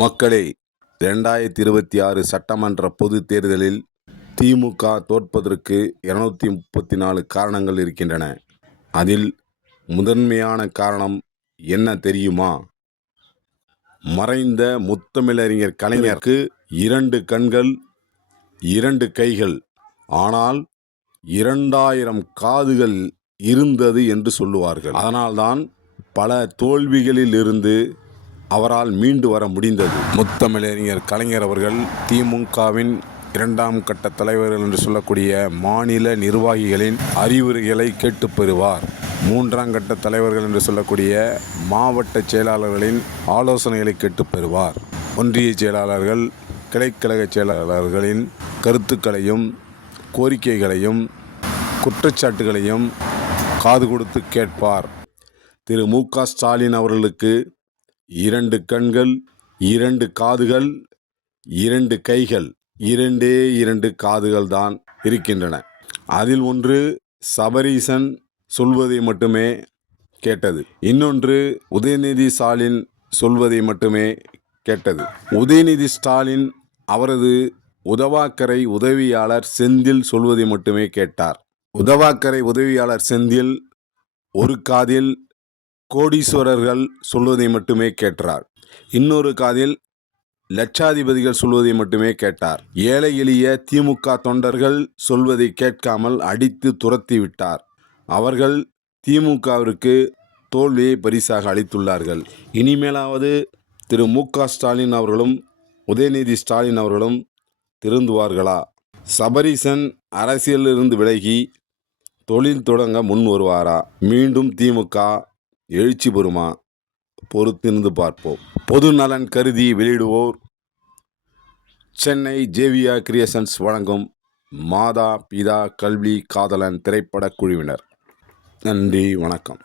மக்களே, 2026 சட்டமன்ற பொதுத் தேர்தலில் திமுக தோற்பதற்கு 234 காரணங்கள் இருக்கின்றன. அதில் முதன்மையான காரணம் என்ன தெரியுமா? மறைந்த முத்தமிழறிஞர் கலைஞருக்கு 2 கண்கள், 2 கைகள், ஆனால் 2000 காதுகள் இருந்தது என்று சொல்லுவார்கள். அதனால்தான் பல தோல்விகளில் இருந்து அவரால் மீண்டு வர முடிந்தது. முத்தமிழறிஞர் கலைஞர் அவர்கள் திமுகவின் 2ஆம் கட்ட தலைவர்கள் என்று சொல்லக்கூடிய மாநில நிர்வாகிகளின் அறிவுரைகளை கேட்டு பெறுவார். 3ஆம் கட்ட தலைவர்கள் என்று சொல்லக்கூடிய மாவட்ட செயலாளர்களின் ஆலோசனைகளை கேட்டு பெறுவார். ஒன்றிய செயலாளர்கள், கிளைக்கழக செயலாளர்களின் கருத்துக்களையும் கோரிக்கைகளையும் குற்றச்சாட்டுகளையும் காது கொடுத்து கேட்பார். திரு மு.க. ஸ்டாலின் அவர்களுக்கு 2 கண்கள், 2 காதுகள், 2 கைகள், 2 காதுகள் தான் இருக்கின்றன. அதில் ஒன்று சபரீசன் சொல்வதை மட்டுமே கேட்டது, இன்னொன்று உதயநிதி ஸ்டாலின் சொல்வதை மட்டுமே கேட்டது. உதயநிதி ஸ்டாலின் அவரது உதவாக்கரை உதவியாளர் செந்தில் சொல்வதை மட்டுமே கேட்டார். உதவாக்கரை உதவியாளர் செந்தில் ஒரு காதில் கோடீஸ்வரர்கள் சொல்வதை மட்டுமே கேட்டார், இன்னொரு காதில் லட்சாதிபதிகள் சொல்வதை மட்டுமே கேட்டார். ஏழை எளிய திமுக தொண்டர்கள் சொல்வதை கேட்காமல் அடித்து துரத்தி விட்டார். அவர்கள் திமுகவிற்கு தோல்வியை பரிசாக அளித்துள்ளார்கள். இனிமேலாவது திரு மு.க. ஸ்டாலின் அவர்களும் உதயநிதி ஸ்டாலின் அவர்களும் திருந்துவார்களா? சபரீசன் அரசியலிலிருந்து விலகி தொழில் தொடங்க முன் வருவாரா? மீண்டும் திமுக எழுச்சி பெறுமா? பொறுத்திருந்து பார்ப்போம். பொது நலன் கருதி வெளியிடுவோர் சென்னை ஜேவிஆர் கிரியேஷன்ஸ் வழங்கும் மாதா பிதா கல்வி காதலன் திரைப்பட குழுவினர். நன்றி, வணக்கம்.